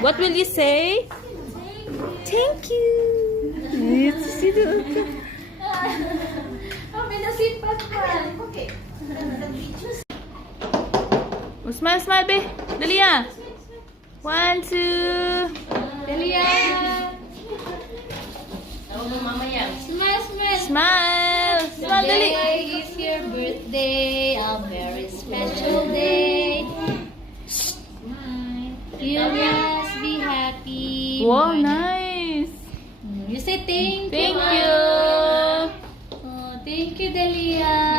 What will you say? Thank you. Oh, smile, smile, be. Delia. 1, 2. Delia. Smile, smile. Smile. Smile, Deli. Today is your birthday, a very special day. You must be happy. Wow, nice. You say thank you. Thank Mama. you. Oh, thank you, Delia.